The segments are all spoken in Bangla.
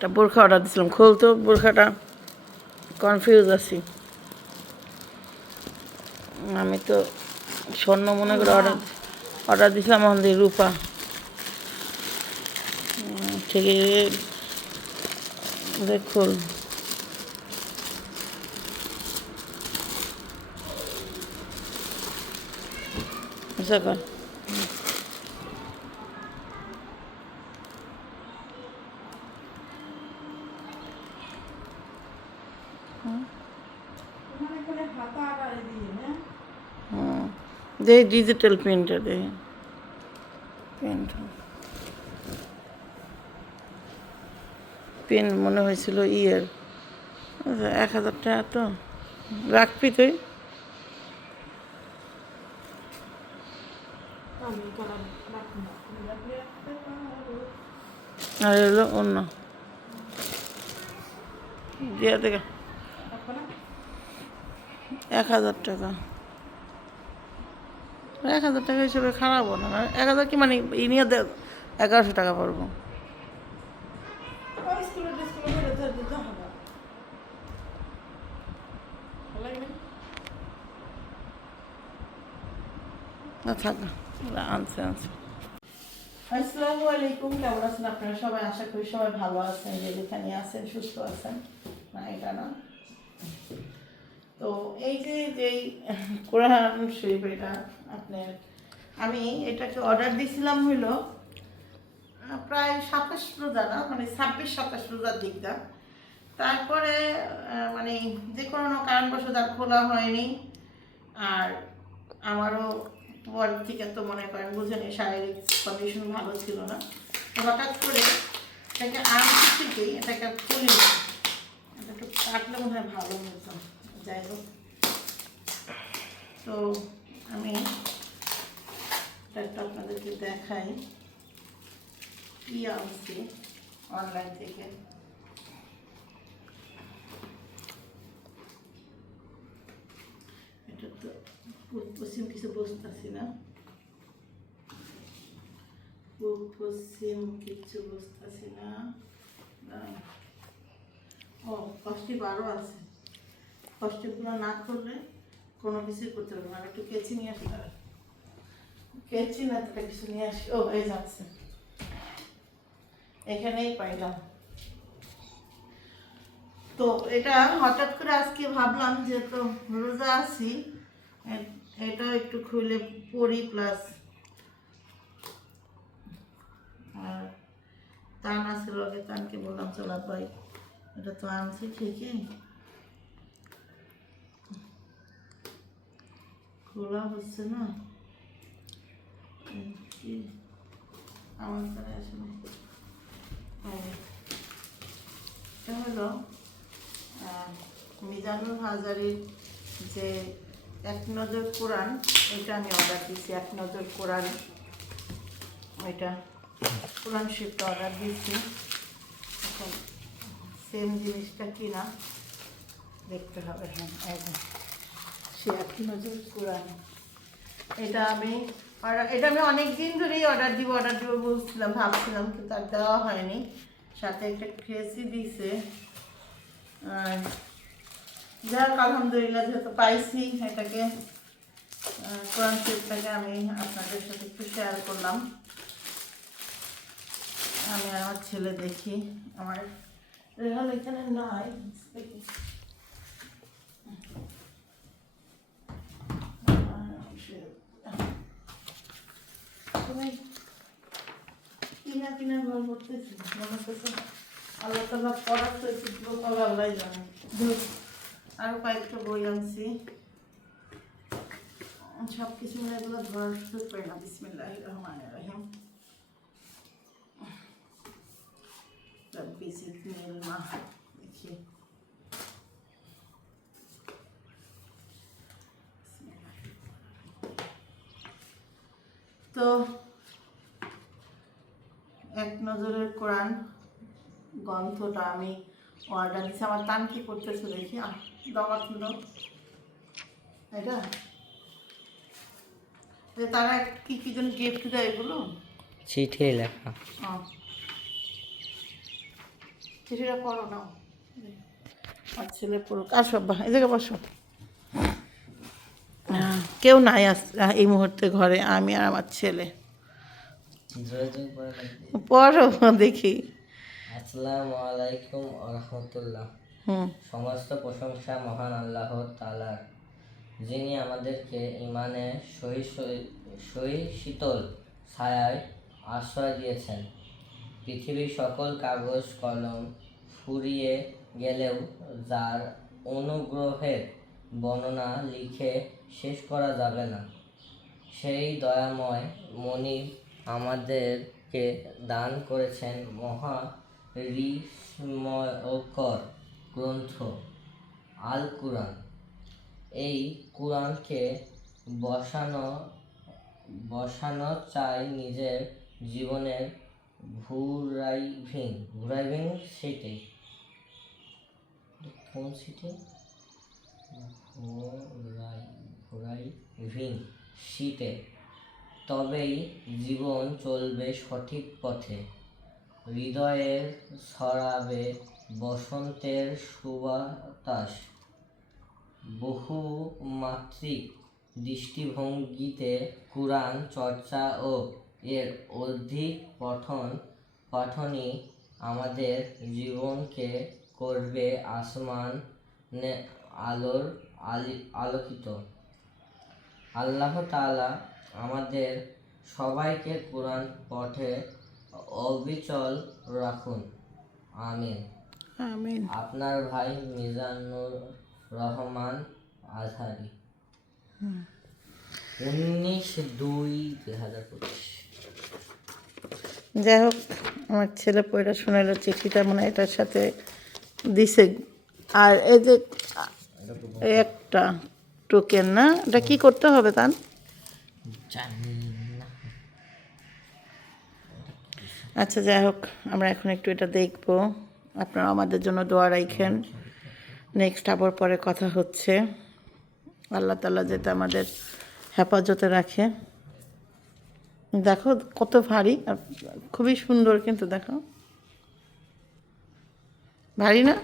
একটা বোরখা অর্ডার দিয়েছিলাম, খুলতো বোরখাটা কনফিউজ আছি। আমি তো স্বর্ণ মনে করে অর্ডার দিয়েছিলাম, আমাদের রূপা ঠিকই দেখুন। বুঝতে দেখি ডিজিটাল প্রিন্টার, দেখি প্রিন্ট পেন মনে হয়েছিল ইয়ের 1000 টাকা। তো রাখবি তুই? আর এলো অন্য দিয়া থেকে 1000 টাকা। 1000 টাকা হিসেবে খারাপও না। 1000 কি মানে ই নিয়ে 1100 টাকা পড়বো। না থাক, আনছে। আসসালামু আলাইকুম, কেমন আছেন আপনারা সবাই? আশা করি সবাই ভালো আছেন, যে যেখানে আছেন সুস্থ আছেন। না এটা না, তো এই যে যেই কোরআন শরীফ, এটা আপনার আমি এটাকে অর্ডার দিয়েছিলাম হইলো প্রায় 27 রোজা না, মানে 26-27 রোজার দিকটা। তারপরে মানে যে কোনো কারণবশত আর খোলা হয়নি। আর আমারও পর থেকে তো মনে করেন বুঝেনি, শারীরিক কন্ডিশন ভালো ছিল না। তো হঠাৎ করে এটাকে আনছি থেকেই এটাকে আর খুলি, এটা একটু কাটলে মনে হয় ভালো হতো। যাই হোক, তো আমি একটা আপনাদেরকে দেখাই কি আনছি অনলাইন থেকে। এটা তো পশ্চিম কিছু বুঝতেছি না, পশ্চিম কিছু বুঝতেছি না। ও কষ্টি 12 আছে, কষ্টিগুলো না করলে কোনো কিছুই করতে পারবো না। আমি একটু কেচি নিয়ে আসি, কেচি না একটা কিছু নিয়ে আসি। ও এই যাচ্ছে, এখানেই পাইলাম। তো এটা হঠাৎ করে আজকে ভাবলাম যে তো রোজা আছি, এটাও একটু খুলে পড়ি। প্লাস আর তান আছে লগে, তানকে বললাম চলা ভাই এটা তো আনছি ঠিকই, খোলা হচ্ছে না। আমার কাছে আসলে এটা হলো মিজানুর হাজারির যে এক নজর কোরআন, এটা আমি অর্ডার দিয়েছি। এক নজর কোরআন, ওইটা কোরআন শরীফটা অর্ডার দিয়েছি। এখন সেম জিনিসটা কিনা দেখতে হবে। হ্যাঁ, একদম সে এক নজর কোরআন। এটা আমি অনেক দিন ধরেই অর্ডার দিব বলছিলাম, ভাবছিলাম, কিন্তু আর দেওয়া হয়নি। সাথে একটা কেসি দিছে। আর যাক আলহামদুলিল্লাহ, যেহেতু পাইছি এটাকে, কোরআন শরীফটাকে আমি আপনাদের সাথে একটু শেয়ার করলাম। আমি আর আমার ছেলে দেখি, আমার রেহাল এখানে নাই। কিনা ঘর করতেছি মনে করছে আল্লাহ তাআলা পড়ার তো আল্লাহ জানে। আরো কয়েকটা বই আনছি, সব কিছু মিলে এগুলো ধরার সুযোগ পাই না। বিসমিল্লাহির রহমানির রহিম। দেখি তো এক নজরের কোরআন গ্রন্থটা আমি অর্ডার দিচ্ছি। আমার তান কি করতেছে দেখি, দমা ছিল এটা, তারা কি কি যেন গিফট দেয় এগুলো, চিঠি লেখা। কিছুটা করো নাও। আর ছেলে পুরো আর সব এই জায়গায় বসো। কেউ নাই এই মুহূর্তে ঘরে, আমি আর আমার ছেলে। পড়ো দেখি। আসসালামু আলাইকুম ওয়া রাহমাতুল্লাহ। সমস্ত প্রশংসা মহান আল্লাহ তাআলার, যিনি আমাদেরকে ইমানে সহি শীতল ছায়ায় আশ্রয় দিয়েছেন। পৃথিবীর সকল কাগজ কলম ফুরিয়ে গেলেও যার অনুগ্রহের বর্ণনা লিখে শেষ করা যাবে না, সেই দয়াময় মনিব আমাদেরকে দান করেছেন মহা বিস্ময়কর গ্রন্থ আল কুরআন। এই কুরআনকে বসানো চাই নিজের জীবনের ড্রাইভিং সিটে। কোন সিটে? ড্রাইভিং সিটে, তবেই জীবন চলবে সঠিক পথে। হৃদয়ে ছড়াবে বসন্তের সুবাতাস। বহুমাত্রিক দৃষ্টিভঙ্গিতে কুরআন চর্চা ও এর অধিক পাঠনই আমাদের জীবনকে করবে আসমান আলোকিত। আল্লাহ তাআলা আমাদের সবাইকে কুরআন পাঠে অবিচল রাখুন, আমিন। আমিন। আপনার ভাই মিজানুর রহমান আজহারি, 19/2/2025। যাই হোক, আমার ছেলে পড়া শোনালো চিঠিটা, মনে হয় এটার সাথে দিছে। আর এই যে একটা টোকেন না, এটা কি করতে হবে তার? আচ্ছা, যাই হোক, আমরা এখন একটু এটা দেখবো। আপনারা আমাদের জন্য দোয়া রাখেন। নেক্সট আবার পরে কথা হচ্ছে। আল্লাহ তাআলা যাতে আমাদের হেফাজতে রাখে। দেখো কত ভারী, খুবই সুন্দর, কিন্তু দেখো ভারী না?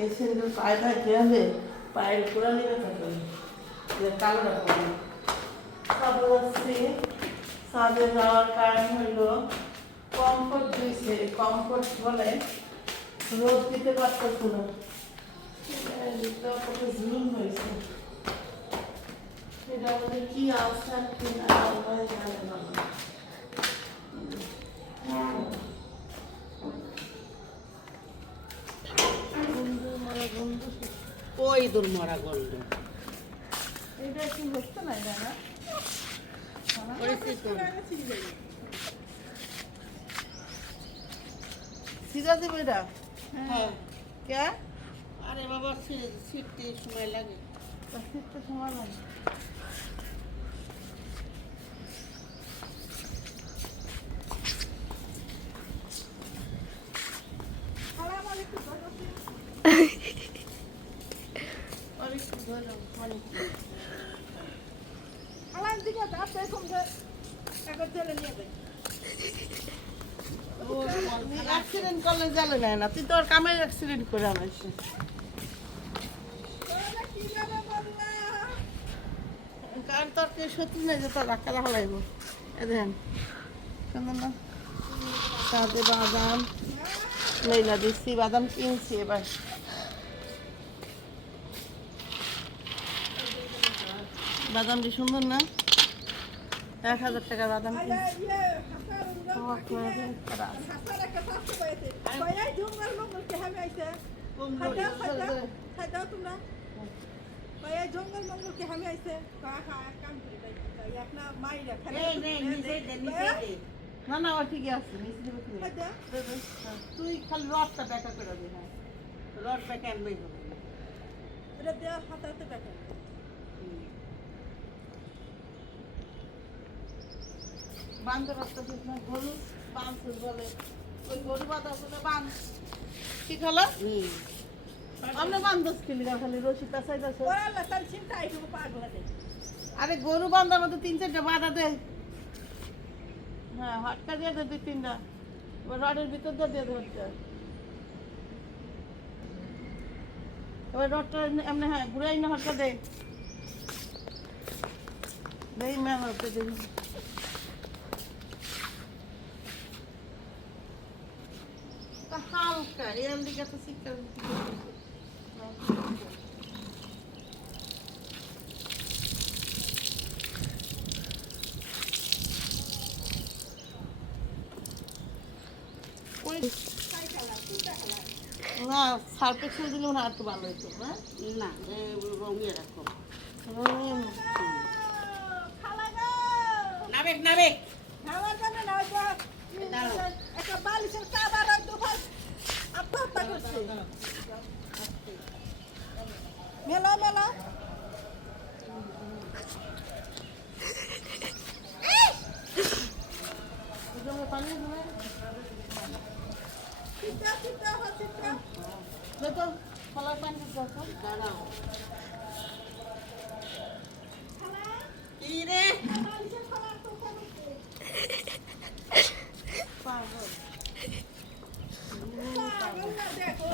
এই সিন্দুর পায়টা গেলে পায়ের পুরা লেগে থাকে, কালো রকম। সাদে যাওয়ার কারণ হইল কমফোর্ট দিয়েছে, কমফোর্ট বলে রোদ দিতে পারতেছে না, কত জুলুম হয়েছে। এটা আমাদের কি অবস্থা, কি না আল্লাহ জানে না। ওই দূর মরা গল্প এটা কি হচ্ছে না, এটা না সিজা দেবে এটা? হ্যাঁ। কে? আরে বাবা, ছিটতে সময় লাগে। সিজতে সময় লাগে। অ্যাক্সিডেন্ট করলে জ্বালে নেয় না, তুই তোর কামের অ্যাক্সিডেন্ট করে আনাইছিস। কারণ তোর কেউ সত্যি নেই যে তোর রাখা রাখা লাগবো। এ দেখেন সুন্দর না, সাথে বাদাম লইলা দিচ্ছি, বাদাম কিনছি এবার। বাদামটি সুন্দর না? 1000 টাকার বাদাম কিনছি। জঙ্গল মঙ্গল কে আমি আইছে কাম করি একটা মাইরা না না, ও ঠিকই আছে, তুই খালি রডটা দেখা করে দে। হ্যাঁ, রড ব্যাকে আনবেই হবে, এটা দেওয়া হাতাতে দেখা। বান্ধব রাখতেছিস না, গরু বাঁধছিস বলে, ওই গরু বাঁধা আছে না, বাঁধ। ঠিক হলো? আমরা বান্ধব খেলি না, খালি রশি পেঁচাইতেছে। আরে গরু বান্ধার মতো 3-4টা বাধা দে। হ্যাঁ, হটকা দিয়ে দে 2-3টা। এবার রডের ভিতর দিয়ে ধরতে, এবার রডটা এমনি হ্যাঁ ঘুরাই না হটটা দে দেই মেল হতে দেই হালকা এর দিকে তো শিক্ষা না সার্ফে ছেড়ে দিলে মনে হয় একটু ভালো হতো না না রং এরকম খালা গো নাবেক নাবেক খাওয়ার জন্য না ওই যে একটা বালিশের কাবার ওই দুপাশ আত্মহত্যা করছে মেলা মেলা পানি চিন্তা চিন্তা চিন্তা দেখো ফলার পানি দেখো দাঁড়াও খালা কি রে বালিশের খাবার তো করছে পাগল না দেখো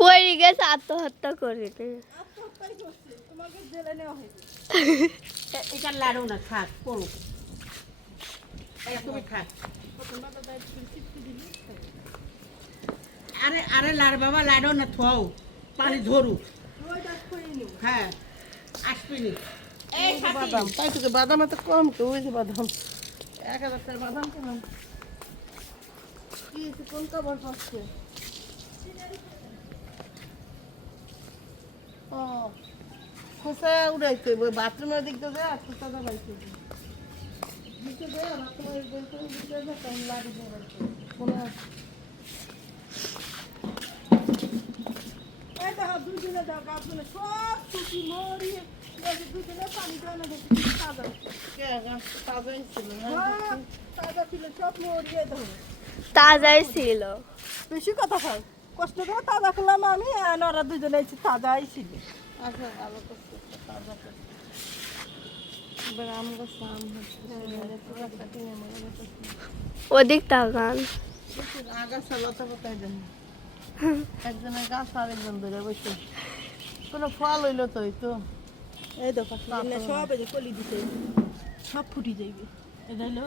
পড়ে গেছে আত্মহত্যা করে আত্মহত্যাই করছে তোমাকে জেলে নেওয়া হয়েছে এটা লাড়ু না থাক পড়ুক তুমি থাক আরে আরে লাড় বাবা লাড়ো না থাও পানি ধরুক ওইটা খুঁড়ে নিব হ্যাঁ আসবিনি এই বাদাম তাই তো বাদাম এত কম তো ওই যে বাদাম 1000 টাকার বাদাম কেন কি কোন কাবার পাচ্ছে ও খোসা উড়াইছে ওই বাথরুমের দিক দিয়ে যায় খোসা দাবাইছে দিকে দেয় বাথরুমের দিক দিয়ে যায় টাইম লাগে কোনো এই দেখো দুদিনে দাও গাছগুলো সব শুকি মরিয়ে দুদিনে পানি দেওয়া না দেখি তাজা তাজাই ছিল সব তাজা ছিল সব মরিয়ে দেবো তাজাই ছিল। বেশি কথা হয় কষ্ট করে তাজা করলাম আমি আর ওরা দুজনে তাজাই ছিল আচ্ছা ভালো করছে তাজা করছে এবার আম গাছ আম হচ্ছে ওদিক তাকান আগাছা লতা পাতায় দেন একজনের গাছ আরেকজন ধরে বসে কোনো ফল হইলো তো এই তো এই দেখো সব এই যে কলি দিতে সব ফুটি যাইবে এটা হইলো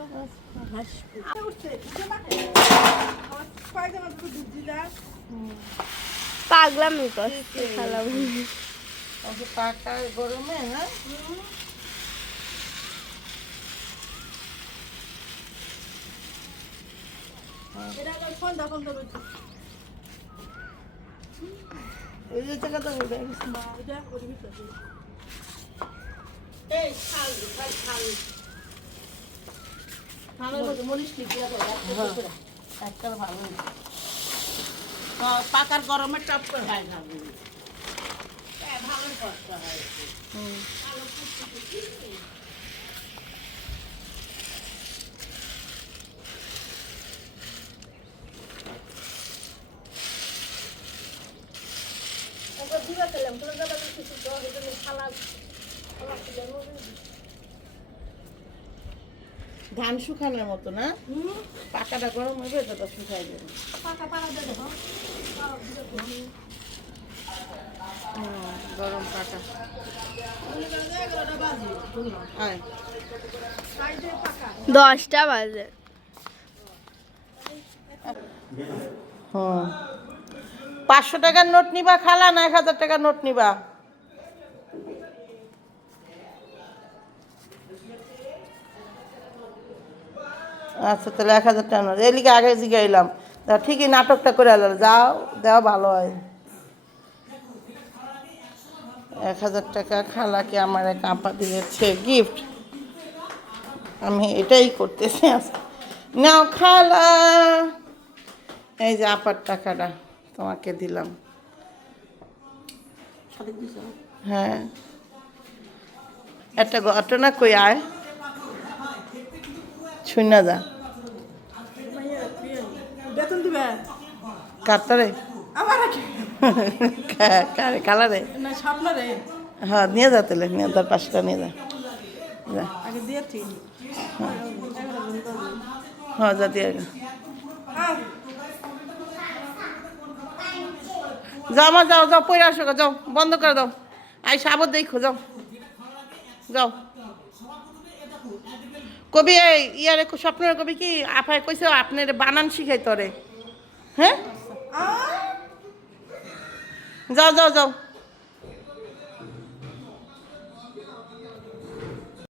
ঘাস উঠছে পায়জামা দুটো দুধ দিদা পাগলামি করছে খালাম পাকা গরমে হ্যাঁ এটা সন্ধ্যা সন্ধ্যা এই যে জায়গাটা উঠে গেছে এটা ওর ভিতরে এই খাল খাল খাল খানের মধ্যে মরিচ কি দিয়া দাও একটা ভালো হয়েছে পাকার গরমে টপ করে হয় না ভালো কষ্ট হয় একবার দিবা খেলাম তোর দাদা কিছু তো এটা খালা খালা ধান শুকানোর মতো না পাকাটা গরম হইবে তো শুকাই দেবে পাকা পাড়া দিয়ে দেখো গরম পাকা আয় 10টা বাজে। হুম 500 টাকার নোট নিবা খালা না 1000 টাকার নোট নিবা আচ্ছা তাহলে 1000 টাকা নোট এর লিগে আগে জিগাইলাম তা ঠিকই নাটকটা করে আলো যাও দেওয়া ভালো হয় 1000 টাকা খালাকে আমার এক আপা দিয়েছে গিফট আমি এটাই করতেছি আজকে নাও খালা এই যে আপার টাকাটা তোমাকে দিলাম হ্যাঁ একটা ঘটনা কই আয় শুনা যা বেতন দিবে কাতারে আমার কালারে না স্বপ্ন রে হ্যাঁ নিয়ে যা তাহলে নিয়ে 5টা নিয়ে যা আগে দিয়ে ঠিক হ্যাঁ যা দিয়ে যাও মা যাও যাও পড়ে আসো গো, যাও বন্ধ করে দাও। আইসা আবার দেখো, যাও যাও। কবি এই ইয়ারে স্বপ্নের কবি কি আপায় কইছে আপনার বানান শিখাই তোরে, হ্যাঁ যাও যাও যাও।